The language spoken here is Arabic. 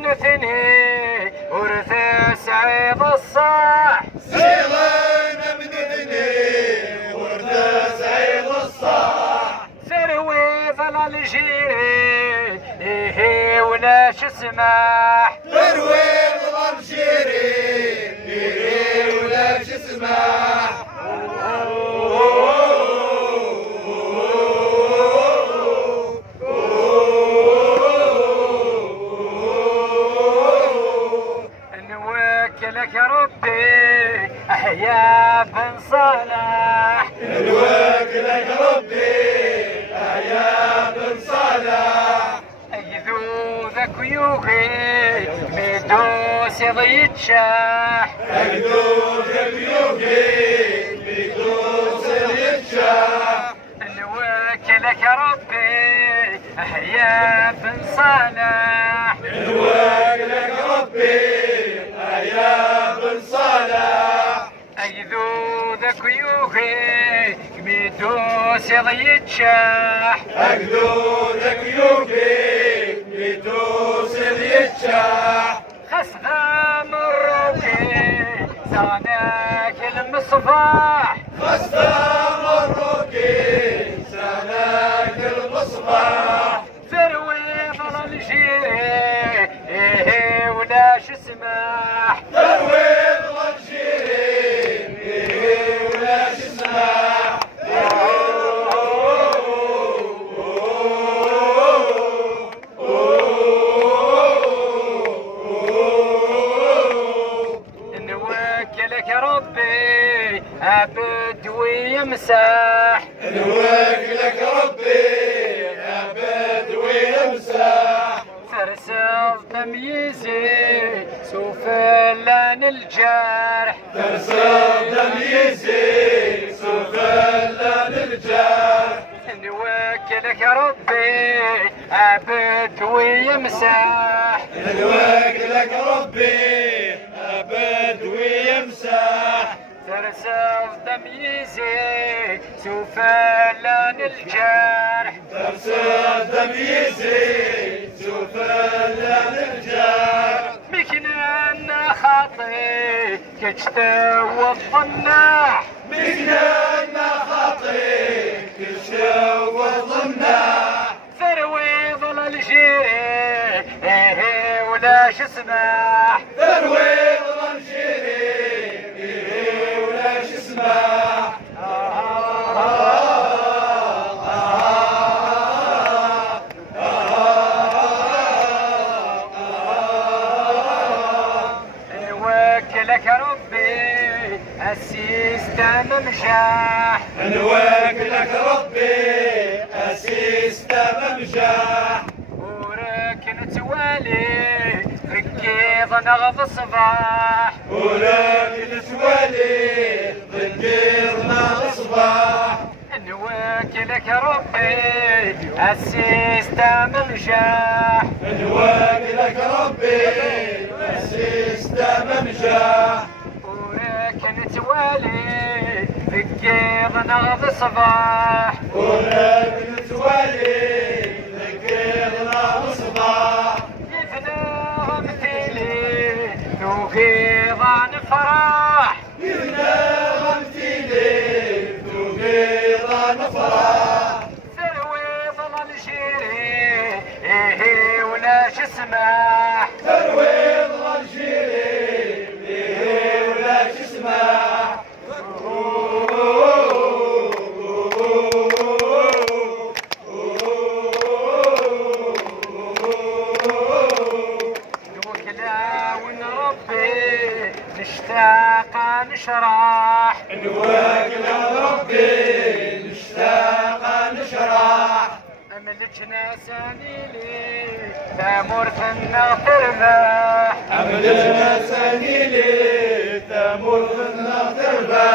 من ثني ورث سعيد الصاح سيغانا من ثني ورث سعيد الصاح ثروي ظلال جيري إيه ولا شسماح ثروي ظلال جيري إيه ولا شسماح لك يا ربي أحيا بن صالح نوكلك يا ربي أحيا بن صالح أيذو ذاك يوغي ميدوس يضيد شاح أيذو ذاك يوغي ميدوس يضيد شاح نوكلك يا ربي أحيا بن صالح نوكلك يا ربي يا بن صالح أيذو ذاك يوغي ميدوس يضيد شاح أيذو ذاك يوغي ميدوس يضيد شاح خسغا مروكي زاناك المصباح خسغا مروكي زاناك المصباح ثروي ظلال جيري إيه ولا شسماح ثروي ظلال جيري إيه ولا شسماح نوكلك يا ربي أبد ويمساح نوكلك يا ربي أبد ويمساح ترسل تمييزي سفلان الجرح ترسل تمييزي سفلان الجرح نوكلك يا ربي أبد ويمساح نوكلك يا ربي أبد ويمسح ترسل تمييزي سفلان الجرح ترسل تمييزي سفلان الجرح مكنا خاطي كجتو الضناح مكنا خاطي كجتو الضناح ثروي ظلال جيري إيه ولا شسماح ثروي ظلال جيري إيه ولا شسماح نوكلك يا ربي السيستم مشاح نوكلك يا ربي السيستم مشاح وركن توالي ركيض نغض الصباح ولكن توالي ذكرنا الصباح نوكلك يا ربي السيستم مشاح نوكلك يا ربي السيستم مشاح وركن توالي ركيض نغض الصباح ولكن توالي ذكرنا الصباح يفنى مثيلي نوغيض نفرح يبنى غمثيلي توقيض نفرح ثروي ظلال جيري إيه ولا شسماح ثروي ظلال جيري إيه ولا شسماح نوكلا ون ربي نشتاق نشرح نوكلا ربي نشتاق نشرح أملكنا سنيلي ثمرتنا تربح أملكنا سنيلي تمر في النار تربح